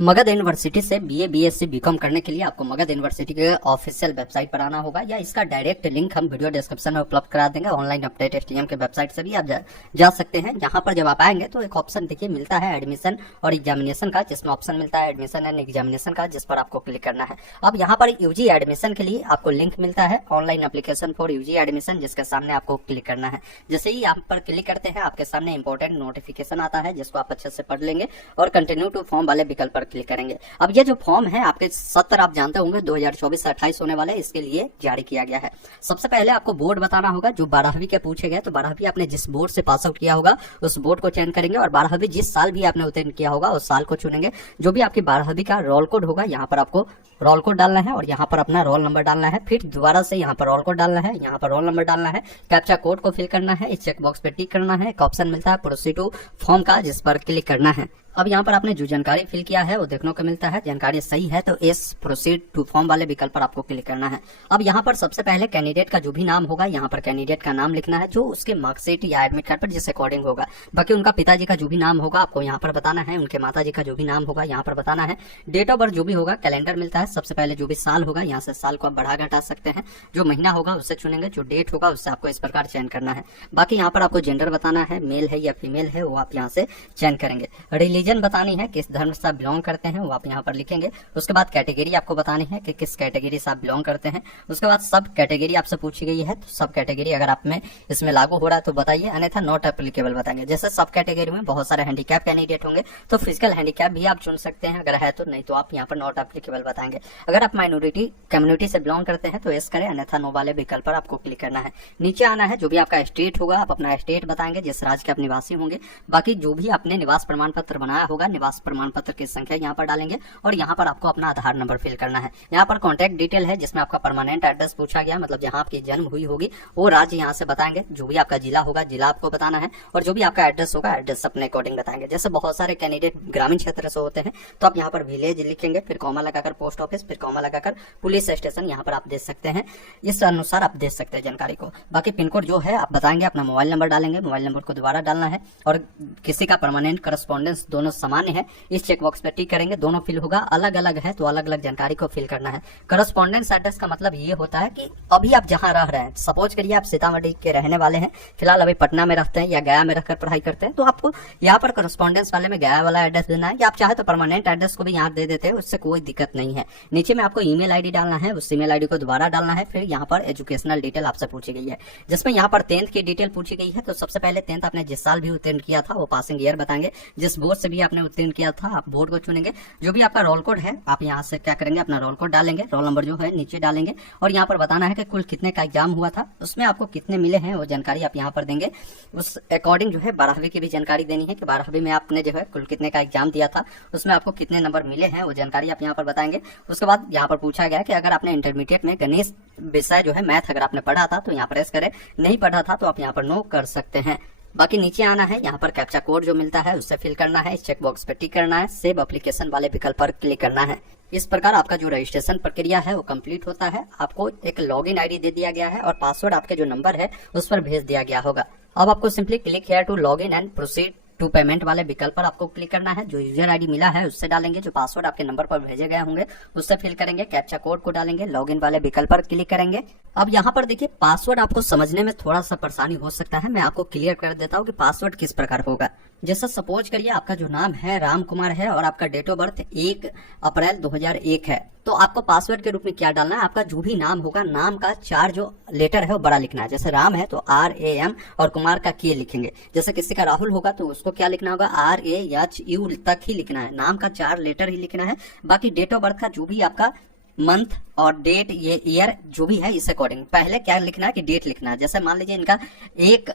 Magadh university से BA, BSc, BCom करने के लिए आपको मगध यूनिवर्सिटी के ऑफिशियल वेबसाइट पर आना होगा, या इसका डायरेक्ट लिंक हम वीडियो डिस्क्रिप्शन में उपलब्ध करा देंगे। ऑनलाइन अपडेट एसटीएम के वेबसाइट से भी आप जा सकते हैं। यहाँ पर जब आप आएंगे तो एक ऑप्शन देखिए मिलता है एडमिशन और एग्जामिनेशन का, जिसमें ऑप्शन मिलता है एडमिशन एंड एग्जामिनेशन का, जिस पर आपको क्लिक करना है। अब यहाँ पर यूजी एडमिशन के लिए आपको लिंक मिलता है online application for UG admission, जिसके सामने आपको क्लिक करना है। जैसे ही यहाँ पर क्लिक करते हैं आपके सामने इंपॉर्टेंट नोटिफिकेशन आता है, जिसको आप अच्छे से पढ़ लेंगे और कंटिन्यू टू फॉर्म वाले विकल्प पर क्लिक करेंगे। अब ये जो फॉर्म है आपके 70 आप जानते होंगे 2024 से 28 होने वाले, इसके लिए जारी किया गया है। सबसे पहले आपको बोर्ड बताना होगा, जो 12वीं के पूछे गए तो 12वीं आपने जिस बोर्ड से पास आउट किया होगा उस बोर्ड को चयन करेंगे, और 12वीं जिस साल भी आपने उत्तीर्ण किया होगा उस साल को चुनेंगे। जो भी आपकी 12वीं का रोल कोड होगा यहाँ पर आपको रोल कोड डालना है और यहाँ पर अपना रोल नंबर डालना है। फिर दोबारा से यहाँ पर रोल कोड डालना है, यहाँ पर रोल नंबर डालना है, कैप्चा कोड को फिल करना है, इस चेक बॉक्स पे टिक करना है। एक ऑप्शन मिलता है प्रोसीड टू फॉर्म का, जिस पर क्लिक करना है। अब यहाँ पर आपने जो जानकारी फिल किया है वो देखने को मिलता है। जानकारी सही है तो इस प्रोसीड टू फॉर्म वाले विकल्प पर आपको क्लिक करना है। अब यहाँ पर सबसे पहले कैंडिडेट का जो भी नाम होगा यहाँ पर कैंडिडेट का नाम लिखना है, जो उसके मार्कशीट या एडमिट कार्ड पर जिस अकॉर्डिंग होगा। बाकी उनका पिताजी का जो भी नाम होगा आपको यहाँ पर बताना है, उनके माताजी का जो भी नाम होगा यहाँ पर बताना है। डेट ऑफ बर्थ जो भी होगा, कैलेंडर मिलता है, सबसे पहले जो भी साल होगा यहाँ से साल को आप बढ़ा घटा सकते हैं। जो महीना होगा उससे चुनेंगे, जो डेट होगा उससे आपको इस प्रकार चयन करना है। बाकी यहाँ पर आपको जेंडर बताना है, मेल है या फीमेल है वो आप यहाँ से चयन करेंगे। रिलीजन बतानी है, किस धर्म से आप बिलोंग करते हैं वो आप यहाँ पर लिखेंगे। उसके बाद कैटेगरी आपको बतानी है कि किस कैटेगरी से आप बिलोंग करते हैं। उसके बाद सब कैटेगरी आपसे पूछी गई है, तो सब कैटेगरी अगर आप में इसमें लागू हो रहा है तो बताइए, अन्यथा नॉट एप्लीकेबल बताएंगे। जैसे सब कैटेगरी में बहुत सारे हैंडीकैप कैंडिडेट होंगे तो फिजिकल हैंडीकैप भी आप चुन सकते हैं अगर है तो, नहीं तो आप यहाँ पर नॉट एप्लीकेबल बताएंगे। अगर आप माइनॉरिटी कम्युनिटी से बिलोंग करते हैं तो यस करें, अन्यथा नो वाले विकल्प पर आपको क्लिक करना है। नीचे आना है, जो भी आपका स्टेट होगा आप अपना स्टेट बताएंगे, जिस राज्य के आप निवासी होंगे। बाकी जो भी आपने निवास प्रमाण पत्र बनाया होगा, निवास प्रमाण पत्र की संख्या यहाँ पर डालेंगे और यहाँ पर आपको अपना आधार नंबर फिल करना है। यहाँ पर कॉन्टैक्ट डिटेल है, जिसमें आपका परमानेंट एड्रेस पूछा गया, मतलब जहाँ आपकी जन्म हुई होगी वो राज्य यहाँ से बताएंगे। जो भी आपका जिला होगा जिला आपको बताना है, और जो भी आपका एड्रेस होगा एड्रेस अपने अकॉर्डिंग बताएंगे। जैसे बहुत सारे कैंडिडेट ग्रामीण क्षेत्र से होते हैं तो आप यहाँ पर विलेज लिखेंगे, फिर कॉमा लगाकर पोस्ट ऑफिस, फिर कॉमा लगाकर पुलिस स्टेशन यहाँ पर आप दे सकते हैं। इस अनुसार आप दे सकते हैं जानकारी को। बाकी पिन कोड जो है आप बताएंगे, अपना मोबाइल नंबर डालेंगे, मोबाइल नंबर को दोबारा डालना है, और किसी का परमानेंट करस्पॉन्डेंस दोनों सामान्य है इस चेक बॉक्स पे टिक करेंगे। दोनों फिल होगा, अलग अलग है तो अलग अलग जानकारी को फिल करना है। करस्पॉन्डेंस एड्रेस का मतलब ये होता है कि अभी आप जहां रह रहे हैं, सपोज करिए आप सीतामढ़ी के रहने वाले हैं, फिलहाल अभी पटना में रहते हैं या गया में रहकर पढ़ाई करते हैं, तो आपको यहाँ पर करस्पॉन्डेंस वाले में गया वाला एड्रेस देना है, या आप चाहे तो परमानेंट एड्रेस को भी यहाँ दे देते हैं, उससे कोई दिक्कत नहीं है। नीचे में आपको ईमेल आईडी डालना है, उस ईमेल आईडी को दोबारा डालना है। फिर यहाँ पर एजुकेशनल डिटेल आपसे पूछी गई है, जिसमें यहाँ पर 10th की डिटेल पूछी गई है। तो सबसे पहले 10th आपने जिस साल भी उत्तीर्ण किया था वो पासिंग ईयर बताएंगे। जिस बोर्ड से भी आपने उत्तीर्ण किया था आप बोर्ड को चुनेंगे। जो भी आपका रोल कोड है आप यहाँ से क्या करेंगे, अपना रोल कोड डालेंगे, रोल नंबर जो है नीचे डालेंगे, और यहाँ पर बताना है कि कुल कितने का एग्जाम हुआ था, उसमें आपको कितने मिले हैं वो जानकारी आप यहाँ पर देंगे। उस अकॉर्डिंग जो है 12वीं की भी जानकारी देनी है कि 12वीं में आपने जो है कुल कितने का एग्जाम दिया था, उसमें आपको कितने नंबर मिले हैं वो जानकारी आप यहाँ पर बताएंगे। उसके बाद यहाँ पर पूछा गया कि अगर आपने इंटरमीडिएट में गणित विषय जो है मैथ अगर आपने पढ़ा था तो यहाँ प्रेस करें, नहीं पढ़ा था तो आप यहाँ पर नो कर सकते हैं। बाकी नीचे आना है, यहाँ पर कैप्चा कोड जो मिलता है उससे फिल करना है, इस चेक बॉक्स पे टिक करना है, सेव एप्लीकेशन वाले विकल्प पर क्लिक करना है। इस प्रकार आपका जो रजिस्ट्रेशन प्रक्रिया है वो कंप्लीट होता है। आपको एक लॉगिन आईडी दे दिया गया है और पासवर्ड आपके जो नंबर है उस पर भेज दिया गया होगा। अब आपको simply click here to login and proceed to payment वाले विकल्प पर आपको क्लिक करना है। जो यूजर आईडी मिला है उससे डालेंगे, जो पासवर्ड आपके नंबर पर भेजे गए होंगे उससे फिल करेंगे, कैप्चा कोड को डालेंगे, लॉगिन वाले विकल्प पर क्लिक करेंगे। अब यहाँ पर देखिए पासवर्ड आपको समझने में थोड़ा सा परेशानी हो सकता है, मैं आपको क्लियर कर देता हूँ कि पासवर्ड किस प्रकार होगा। जैसा सपोज करिए आपका जो नाम है राम कुमार है और आपका डेट ऑफ बर्थ 1 अप्रैल 2001 है, तो आपको पासवर्ड के रूप में क्या डालना है, आपका जो भी नाम होगा नाम का 4 जो लेटर है वो बड़ा लिखना है। जैसे राम है तो RAM और कुमार का के लिखेंगे। जैसे किसी का राहुल होगा तो उसको क्या लिखना होगा, RAHU तक ही लिखना है, नाम का 4 लेटर ही लिखना है। बाकी डेट ऑफ बर्थ का जो भी आपका मंथ और डेट, ये ईयर जो भी है इस अकॉर्डिंग पहले क्या लिखना है कि डेट लिखना है। जैसे मान लीजिए इनका 1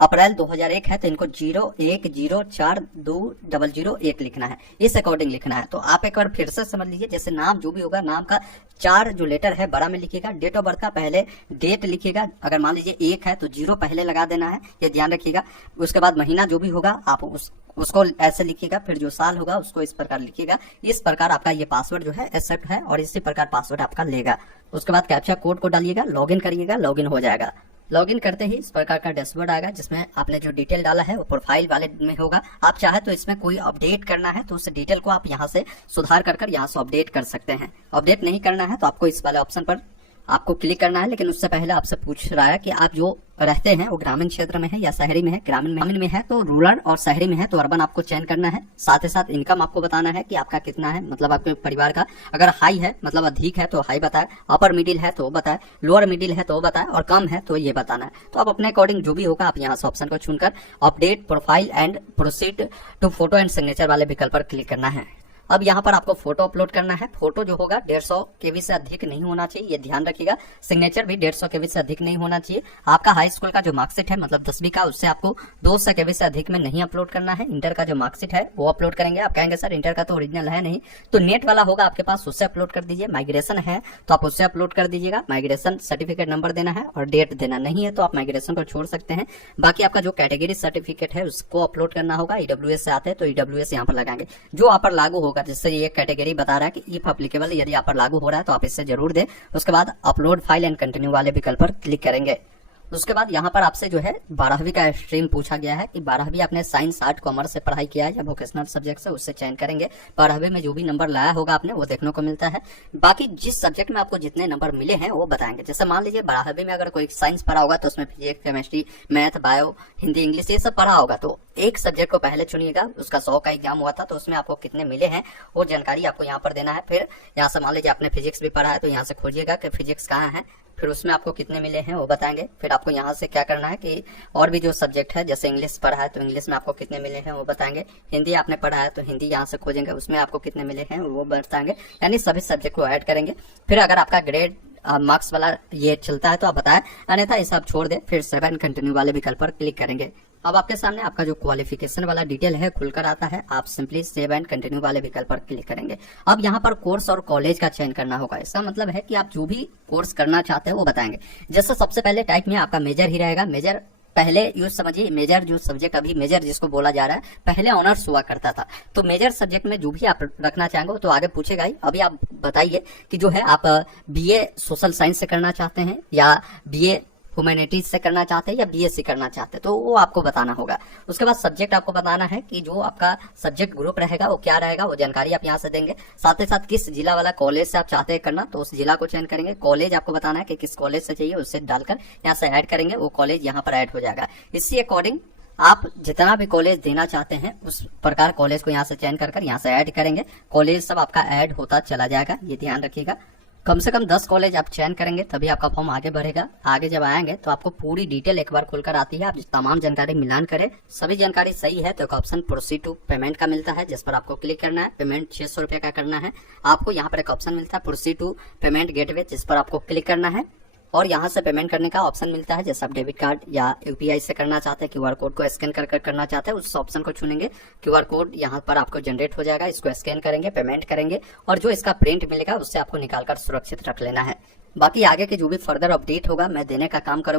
अप्रैल 2001 है तो इनको 01042001 लिखना है, इस अकॉर्डिंग लिखना है। तो आप एक बार फिर से समझ लीजिए, जैसे नाम जो भी होगा नाम का 4 जो लेटर है बड़ा में लिखिएगा, डेट ऑफ बर्थ का पहले डेट लिखिएगा। अगर मान लीजिए 1 है तो 0 पहले लगा देना है, ये ध्यान रखिएगा। उसके बाद महीना जो भी होगा आप उसको ऐसे लिखिएगा, फिर जो साल होगा उसको इस प्रकार लिखिएगा। इस प्रकार आपका ये पासवर्ड जो है एक्सेप्ट है और इसी प्रकार पासवर्ड आपका लेगा। उसके बाद कैप्चा कोड को डालिएगा, लॉगिन करिएगा, लॉगिन हो जाएगा। लॉगिन करते ही इस प्रकार का डैशबोर्ड आएगा, जिसमें आपने जो डिटेल डाला है वो प्रोफाइल वाले में होगा। आप चाहे तो इसमें कोई अपडेट करना है तो उस डिटेल को आप यहाँ से सुधार कर यहाँ से अपडेट कर सकते हैं। अपडेट नहीं करना है तो आपको इस वाले ऑप्शन पर आपको क्लिक करना है। लेकिन उससे पहले आपसे पूछ रहा है कि आप जो रहते हैं वो ग्रामीण क्षेत्र में है या शहरी में है। ग्रामीण में है तो रूरल, और शहरी में है तो अर्बन आपको चयन करना है। साथ ही साथ इनकम आपको बताना है कि आपका कितना है, मतलब आपके परिवार का। अगर हाई है मतलब अधिक है तो हाई बताए, अपर मिडिल है तो बताए, लोअर मिडिल है तो बताए, और कम है तो ये बताना है। तो आप अपने अकॉर्डिंग जो भी होगा आप यहाँ से ऑप्शन को चुनकर update profile and proceed to photo and signature वाले विकल्प पर क्लिक करना है। अब यहाँ पर आपको फोटो अपलोड करना है। फोटो जो होगा 150 KB से अधिक नहीं होना चाहिए, ये ध्यान रखिएगा। सिग्नेचर भी 150 KB से अधिक नहीं होना चाहिए। आपका हाई स्कूल का जो मार्कशीट है मतलब 10वीं का, उससे आपको 200 KB से अधिक में नहीं अपलोड करना है। इंटर का जो मार्कशीट है वो अपलोड करेंगे। आप कहेंगे सर इंटर का तो ओरिजिनल है नहीं, तो नेट वाला होगा आपके पास, उससे अपलोड कर दीजिए। माइग्रेशन है तो आप उससे अपलोड कर दीजिएगा। माइग्रेशन सर्टिफिकेट नंबर देना है और डेट देना नहीं है तो आप माइग्रेशन को छोड़ सकते हैं। बाकी आपका जो कैटेगरी सर्टिफिकेट है उसको अपलोड करना होगा। EWS से आते हैं तो EWS यहाँ पर लगाएंगे। जो आप पर लागू होगा, जिससे ये कैटेगरी बता रहा है कि इफ एप्लीकेबल, यदि आप पर लागू हो रहा है तो आप इससे जरूर दें। उसके बाद अपलोड फाइल एंड कंटिन्यू वाले विकल्प पर क्लिक करेंगे। उसके बाद यहाँ पर आपसे जो है 12वीं का स्ट्रीम पूछा गया है कि 12वीं आपने साइंस, आर्ट, कॉमर्स से पढ़ाई किया है या वोकेशनल सब्जेक्ट से, उससे चयन करेंगे। 12वीं में जो भी नंबर लाया होगा आपने वो देखने को मिलता है। बाकी जिस सब्जेक्ट में आपको जितने नंबर मिले हैं वो बताएंगे। जैसे मान लीजिए 12वीं में अगर कोई साइंस पढ़ा होगा तो उसमें physics, chemistry, math, bio, Hindi, English ये सब पढ़ा होगा, तो एक सब्जेक्ट को पहले चुनिएगा। उसका 100 का एग्जाम हुआ था तो उसमें आपको कितने मिले हैं वो जानकारी आपको यहाँ पर देना है। फिर यहाँ से मान लीजिए आपने फिजिक्स भी पढ़ा है तो यहाँ से खोजिएगा कि फिजिक्स कहाँ है, फिर उसमें आपको कितने मिले हैं वो बताएंगे। फिर आपको यहाँ से क्या करना है कि और भी जो सब्जेक्ट है, जैसे इंग्लिश पढ़ा है तो इंग्लिश में आपको कितने मिले हैं वो बताएंगे। हिंदी आपने पढ़ा है तो हिंदी यहाँ से खोजेंगे, उसमें आपको कितने मिले हैं वो बताएंगे। यानी सभी सब्जेक्ट को ऐड करेंगे। फिर अगर आपका ग्रेड मार्क्स वाला ये चलता है तो आप बताएं, अन्यथा ये सब छोड़ दे। फिर 7 कंटिन्यू वाले विकल्प पर क्लिक करेंगे। अब आपके सामने आपका जो क्वालिफिकेशन वाला डिटेल है खुलकर आता है। आप सिंपली सेव एंड कंटिन्यू वाले विकल्प पर क्लिक करेंगे। अब यहाँ पर कोर्स और कॉलेज का चयन करना होगा। इसका मतलब है कि आप जो भी कोर्स करना चाहते हैं वो बताएंगे। जैसे सबसे पहले टाइप में आपका मेजर ही रहेगा। मेजर पहले यूज समझिए, मेजर जो सब्जेक्ट अभी मेजर जिसको बोला जा रहा है, पहले ऑनर्स हुआ करता था। तो मेजर सब्जेक्ट में जो भी आप रखना चाहेंगे तो आगे पूछेगा ही। अभी आप बताइए कि जो है आप BA सोशल साइंस से करना चाहते हैं या BA ह्यूमैनिटीज से करना चाहते हैं या BSc करना चाहते हैं, तो वो आपको बताना होगा। उसके बाद सब्जेक्ट आपको बताना है कि जो आपका सब्जेक्ट ग्रुप रहेगा वो क्या रहेगा, वो जानकारी आप यहाँ से देंगे। साथ ही साथ किस जिला वाला कॉलेज से आप चाहते हैं करना तो उस जिला को चयन करेंगे। कॉलेज आपको बताना है कि किस कॉलेज से चाहिए, उससे डालकर यहाँ से ऐड करेंगे, वो कॉलेज यहाँ पर ऐड हो जाएगा। इसी अकॉर्डिंग आप जितना भी कॉलेज देना चाहते हैं उस प्रकार कॉलेज को यहाँ से चयन कर यहाँ से ऐड करेंगे। कॉलेज सब आपका ऐड होता चला जाएगा, ये ध्यान रखिएगा। कम से कम 10 कॉलेज आप चयन करेंगे तभी आपका फॉर्म आगे बढ़ेगा। आगे जब आएंगे तो आपको पूरी डिटेल एक बार खुलकर आती है। आप तमाम जानकारी मिलान करें, सभी जानकारी सही है तो एक ऑप्शन प्रोसीड टू पेमेंट का मिलता है, जिस पर आपको क्लिक करना है। पेमेंट 600 रुपये का करना है। आपको यहाँ पर एक ऑप्शन मिलता है प्रोसीड टू पेमेंट गेटवे, जिस पर आपको क्लिक करना है और यहाँ से पेमेंट करने का ऑप्शन मिलता है। जैसे आप डेबिट कार्ड या UPI से करना चाहते हैं, QR कोड को स्कैन कर करना चाहते हैं, उस ऑप्शन को चुनेंगे। QR कोड यहाँ पर आपको जनरेट हो जाएगा, इसको स्कैन करेंगे, पेमेंट करेंगे और जो इसका प्रिंट मिलेगा उससे आपको निकालकर सुरक्षित रख लेना है। बाकी आगे के जो भी फर्दर अपडेट होगा मैं देने का काम करूंगा।